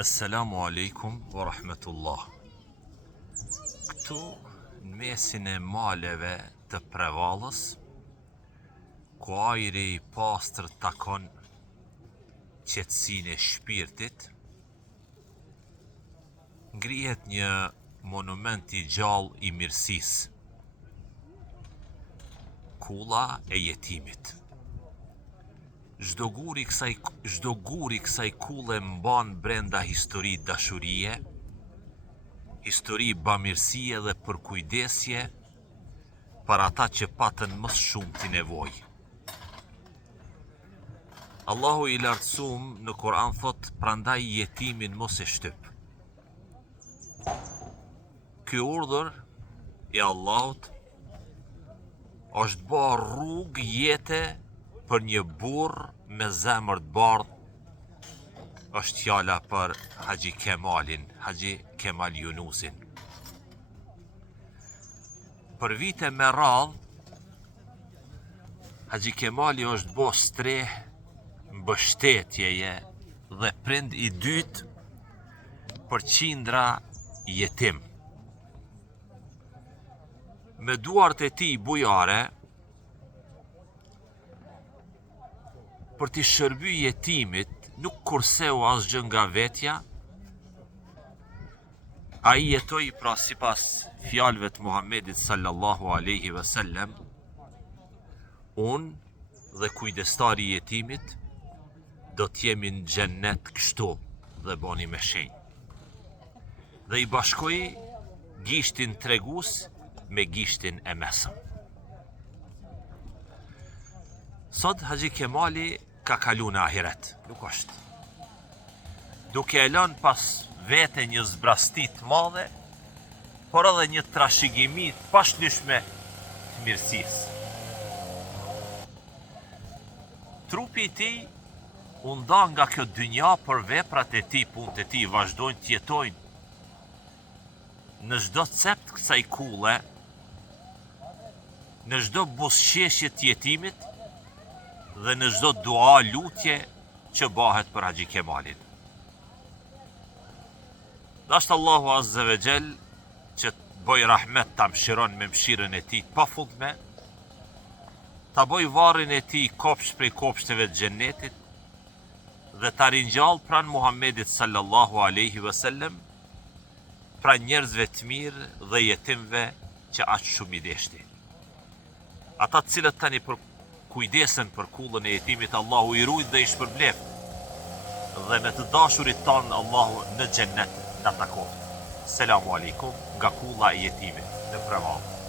Assalamu alaikum wa rahmatullah. Këtu në mesin e maleve të Prevallës, ku ajri i pastër takon qetësinë e shpirtit, ngrihet një monument i gjallë i mirësisë, kulla e jetimit. Çdo gur i kësaj kulle mban brenda histori dashurie, histori bamirësie dhe përkujdesje për ata që patën më shumë ti nevojë. Allahu i lartësuam në Kur'an thot, prandaj jetimin mos e shtyp. Ky urdhër i Allahut është bërë rrugë jete për një burr me zemër të bardhë. Është fjala për Haxhi Kemalin, Haxhi Kemal Yunusin. Për vite me radhë, Haxhi Kemali është bo streh mbështetjeje dhe prind i dytë për qindra jetim. Me duart e tij bujare, për t'i shërby jetimit, nuk kurseu asgjë nga vetja, ai jetoi pra sipas fjalëve të Muhamedit sallallahu alaihi wasallam, unë dhe kujdestari i jetimit do t'jemi në xhennet kështu dhe boni me shenjë. Dhe i bashkoi gishtin tregues me gishtin e mesëm. Sot Haxhi Kemali ka kalu në ahiret, nuk është. Duke e lënë pas vete një zbrasti të madhe, por edhe një trashëgimi të pashlyeshme të mirësisë. Trupi i tij u nda nga kjo dynja, por veprat e tij, punët e tij vazhdojnë të jetojnë. Në çdo cep të kësaj kulle, në çdo buzëqeshje të jetimit, dhe në çdo dua lutje që bëhet për Haxhi Kemalin. Dashtë Allahu Azza ve Jell që të bëj rahmet ta mshiron me mshirën e tij të pafundme, ta bëj varrin e tij kopsht prej kopshteve të xhennetit dhe ta ringjall pran Muhamedit sallallahu alaihi wasallam, pran njerëzve të mirë dhe jetimve që aq shumë i deshti. Ata të cilët tani për kujdesen për kullën e jetimit, Allahu i ruajt dhe i shpërbleft, dhe me të dashurit tanë Allahu në xhennet na takon. Selamu alaikum nga kulla e jetimit në Prevallë.